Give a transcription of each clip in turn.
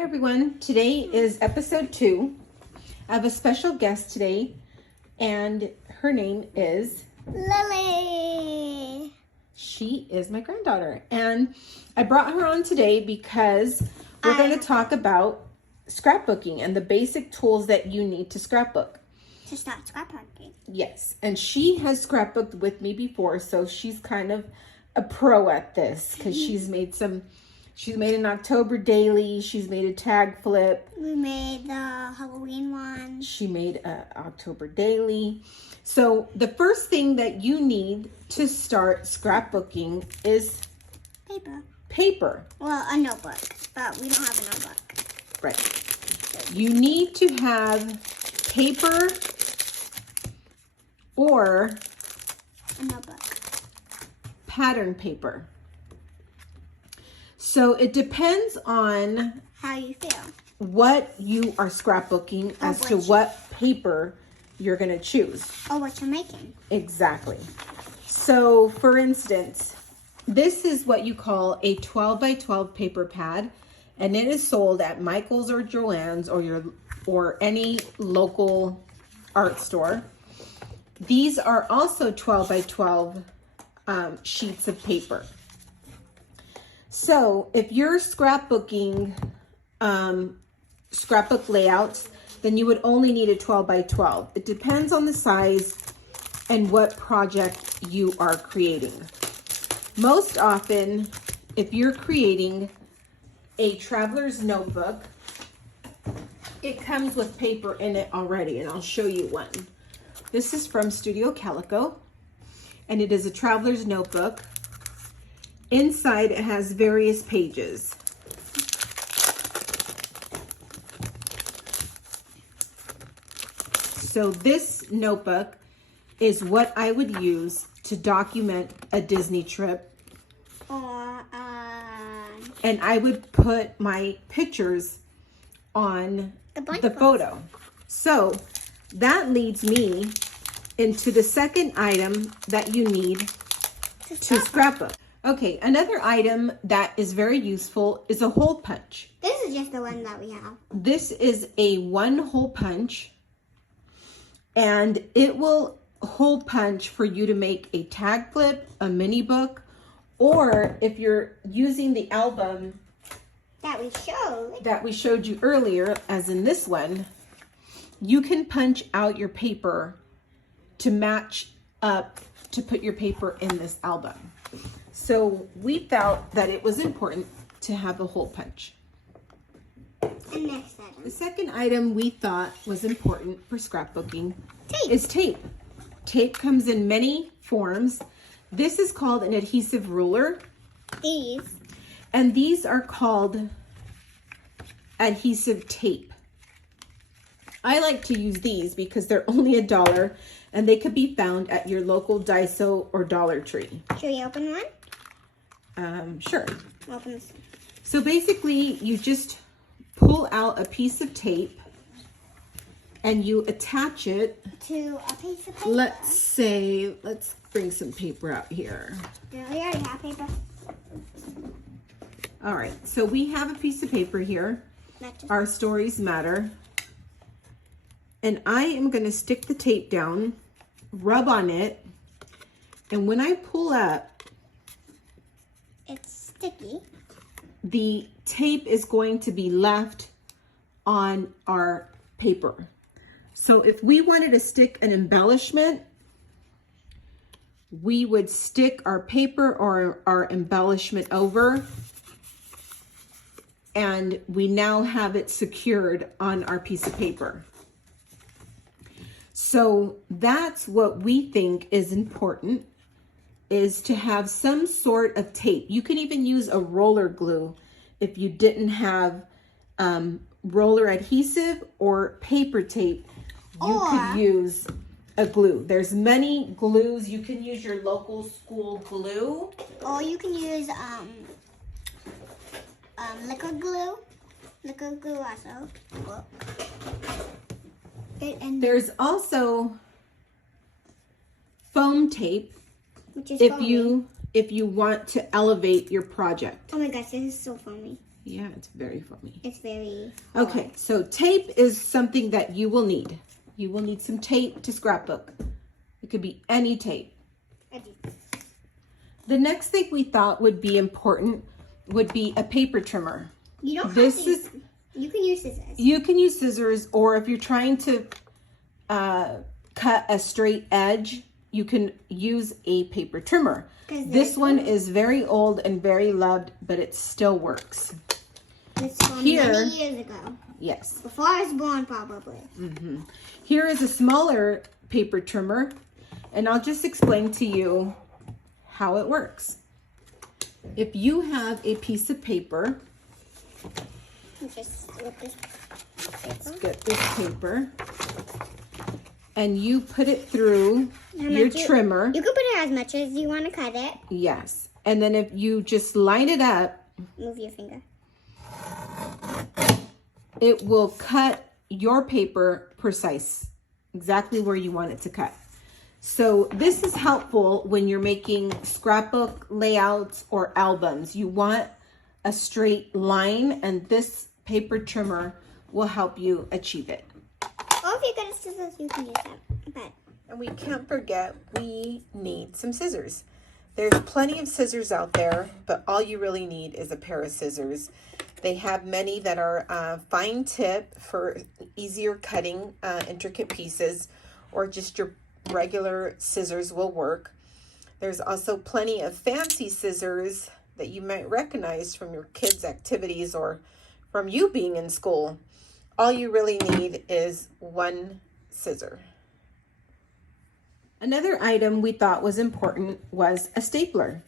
Hi everyone, today is episode 2. I have a special guest today and her name is Lily. She is my granddaughter and I brought her on today because we're going to talk about scrapbooking and the basic tools that you need to scrapbook. To start scrapbooking. Yes, and she has scrapbooked with me before, so she's kind of a pro at this because she's made an October daily, she's made a tag flip. We made the Halloween one. She made an October daily. So the first thing that you need to start scrapbooking is paper. Well, a notebook, but we don't have a notebook. Right. You need to have paper or a notebook. Pattern paper. So it depends on how you feel, what you are scrapbooking as to what paper you're going to choose. Or what you're making. Exactly. So for instance, this is what you call a 12 by 12 paper pad, and it is sold at Michael's or Joann's or any local art store. These are also 12 by 12 sheets of paper. So if you're scrapbooking scrapbook layouts, then you would only need a 12 by 12. It depends on the size and what project you are creating. Most often, if you're creating a traveler's notebook, it comes with paper in it already, and I'll show you one. This is from Studio Calico, and it is a traveler's notebook. Inside, it has various pages. So this notebook is what I would use to document a Disney trip. And I would put my pictures on the photo. So that leads me into the second item that you need to scrapbook. Okay, another item that is very useful is a hole punch. This is just the one that we have. This is a 1-hole punch, and it will hole punch for you to make a tag flip, a mini book, or if you're using the album that we showed you earlier, as in this one, you can punch out your paper to match up to put your paper in this album. So we felt that it was important to have a hole punch. And next item. The second item we thought was important for scrapbooking is tape. Tape comes in many forms. This is called an adhesive ruler. And these are called adhesive tape. I like to use these because they're only $1 and they could be found at your local Daiso or Dollar Tree. Should we open one? Sure. Open this. So basically you just pull out a piece of tape and you attach it to a piece of paper. Let's bring some paper out here. Yeah, we already have paper. All right, so we have a piece of paper here. Our stories matter. And I am going to stick the tape down, rub on it, and when I pull up, it's sticky. The tape is going to be left on our paper. So if we wanted to stick an embellishment, we would stick our paper or our embellishment over, and we now have it secured on our piece of paper. So that's what we think is important, is to have some sort of tape. You can even use a roller glue if you didn't have roller adhesive or paper tape. You could use a glue. There's many glues. You can use your local school glue. Or you can use liquid glue. Liquid glue also. And there's also foam tape, which is if you want to elevate your project. Oh my gosh, this is so foamy. Yeah, it's very foamy. It's very Okay, so tape is something that you will need. You will need some tape to scrapbook. It could be any tape. The next thing we thought would be important would be a paper trimmer. You don't This have to, is you can use scissors. You can use scissors, or if you're trying to cut a straight edge, you can use a paper trimmer. This one is very old and very loved, but it still works. It's from many years ago. Yes. Before I was born, probably. Here is a smaller paper trimmer, and I'll just explain to you how it works. If you have a piece of paper, Just with this paper. let's get this paper, and you put it through your trimmer. You can put it as much as you want to cut it. Yes. And then if you just line it up, move your finger. It will cut your paper precise, exactly where you want it to cut. So this is helpful when you're making scrapbook layouts or albums. You want a straight line, and this paper trimmer will help you achieve it. Or if you got a scissors, you can use that. But And we can't forget we need some scissors. There's plenty of scissors out there, but all you really need is a pair of scissors. They have many that are fine tip for easier cutting intricate pieces, or just your regular scissors will work. There's also plenty of fancy scissors that you might recognize from your kids' activities or from you being in school. All you really need is one scissor. Another item we thought was important was a stapler.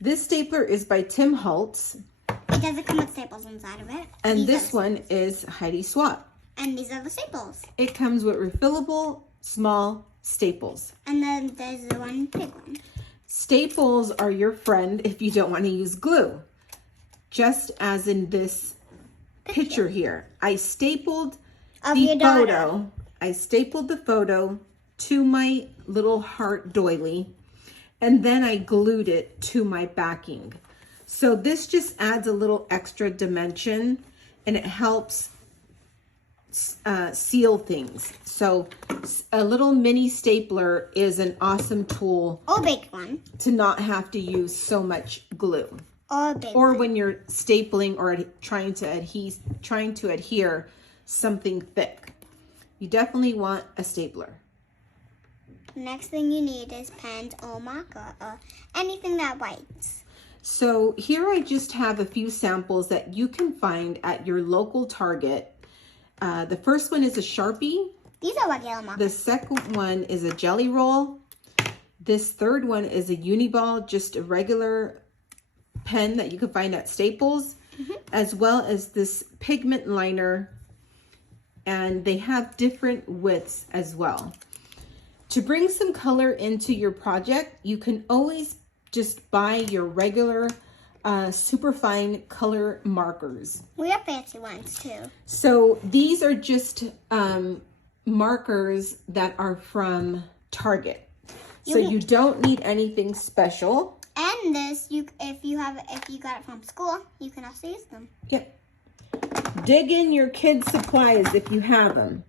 This stapler is by Tim Holtz. it doesn't come with staples inside of it. And this one is Heidi Swap. And these are the staples. It comes with refillable small staples. And then there's the one big one. Staples are your friend if you don't want to use glue. Just as in this picture here. I stapled the photo. I stapled the photo to my little heart doily, and then I glued it to my backing. So this just adds a little extra dimension, and it helps seal things. So a little mini stapler is an awesome tool. Or a big one. To not have to use so much glue. Or a big Or one. when you're stapling or trying to adhere something thick. You definitely want a stapler. Next thing you need is pens or marker or anything that bites. So here I just have a few samples that you can find at your local Target. The first one is a Sharpie. These are regular markers. The second one is a Jelly Roll. This third one is a Uniball, just a regular pen that you can find at Staples, as well as this pigment liner, and they have different widths as well. To bring some color into your project, you can always just buy your regular super fine color markers. We have fancy ones too. So these are just markers that are from Target. So you don't need anything special. And this, if you got it from school, you can also use them. Yep. Dig in your kids' supplies if you have them.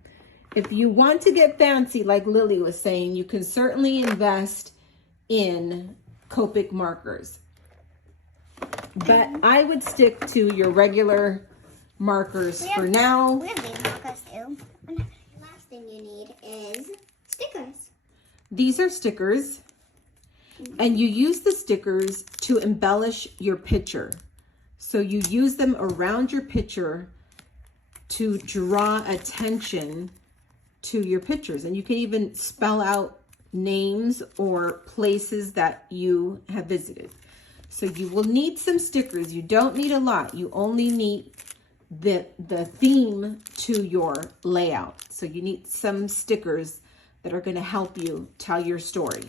If you want to get fancy, like Lily was saying, you can certainly invest in Copic markers. But I would stick to your regular markers for now. We have these markers too. And the last thing you need is stickers. These are stickers. And you use the stickers to embellish your picture. So you use them around your picture to draw attention to your pictures. And you can even spell out names or places that you have visited. So you will need some stickers. You don't need a lot. You only need the theme to your layout. So you need some stickers that are going to help you tell your story.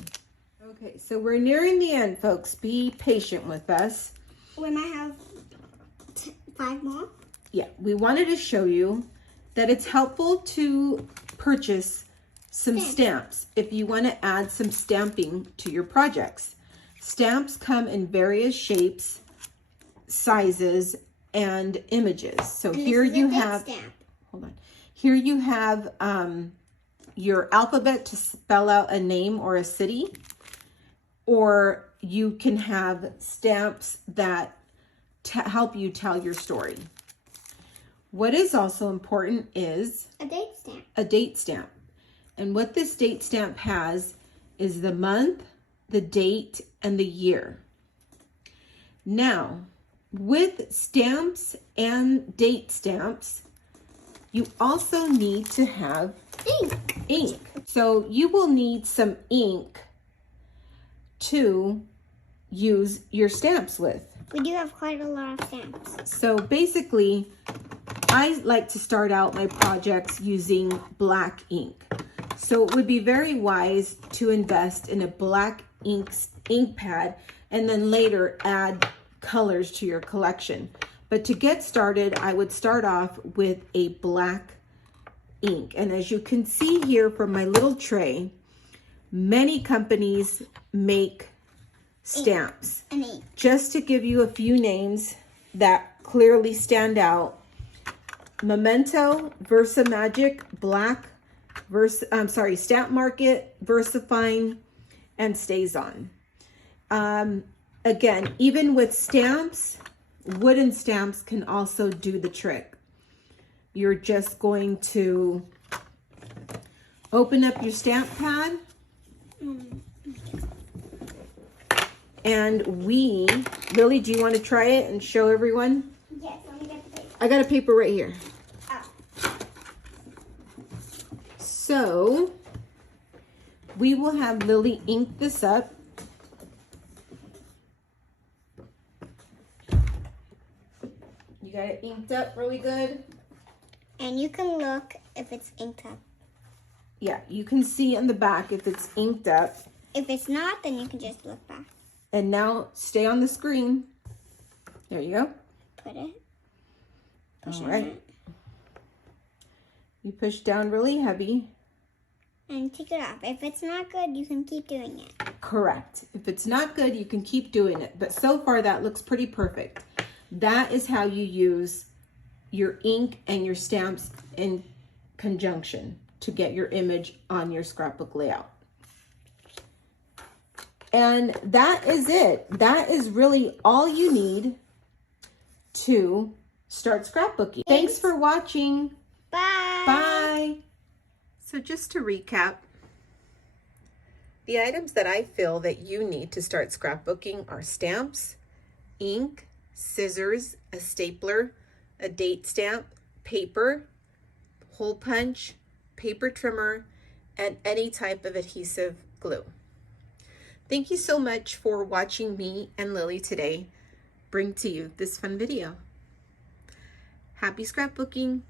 Okay, so we're nearing the end, folks. Be patient with us. We might have 5 more. Yeah, we wanted to show you that it's helpful to purchase some stamps if you want to add some stamping to your projects. Stamps come in various shapes, sizes, and images. So And here this is a you date have, stamp. hold on. Here you have your alphabet to spell out a name or a city, or you can have stamps that help you tell your story. What is also important is A date stamp. a date stamp. And what this date stamp has is the month, the date, and the year. Now, with stamps and date stamps, you also need to have ink. So you will need some ink to use your stamps with. We do have quite a lot of stamps. So basically, I like to start out my projects using black ink. So it would be very wise to invest in a black ink pad and then later add colors to your collection. But to get started, I would start off with a black ink. And as you can see here from my little tray, many companies make stamps. And ink. Just to give you a few names that clearly stand out: Memento, VersaMagic, Black, Stamp Market, VersaFine, and StazOn. Again, even with stamps, wooden stamps can also do the trick. You're just going to open up your stamp pad. And Lily, do you want to try it and show everyone? Yes, let me get the paper. I got a paper right here. Oh. So we will have Lily ink this up. You got it inked up really good? And you can look if it's inked up. Yeah, you can see on the back if it's inked up. If it's not, then you can just look back. And now stay on the screen. There you go. Put it. Push All on right. it. You push down really heavy. And take it off. If it's not good, you can keep doing it. Correct. If it's not good, you can keep doing it. But so far, that looks pretty perfect. That is how you use your ink and your stamps in conjunction to get your image on your scrapbook layout. And that is it. That is really all you need to start scrapbooking. Thanks for watching. Bye. Bye. So just to recap, the items that I feel that you need to start scrapbooking are stamps, ink, scissors, a stapler, a date stamp, paper, hole punch, paper trimmer, and any type of adhesive glue. Thank you so much for watching me and Lily today bring to you this fun video. Happy scrapbooking!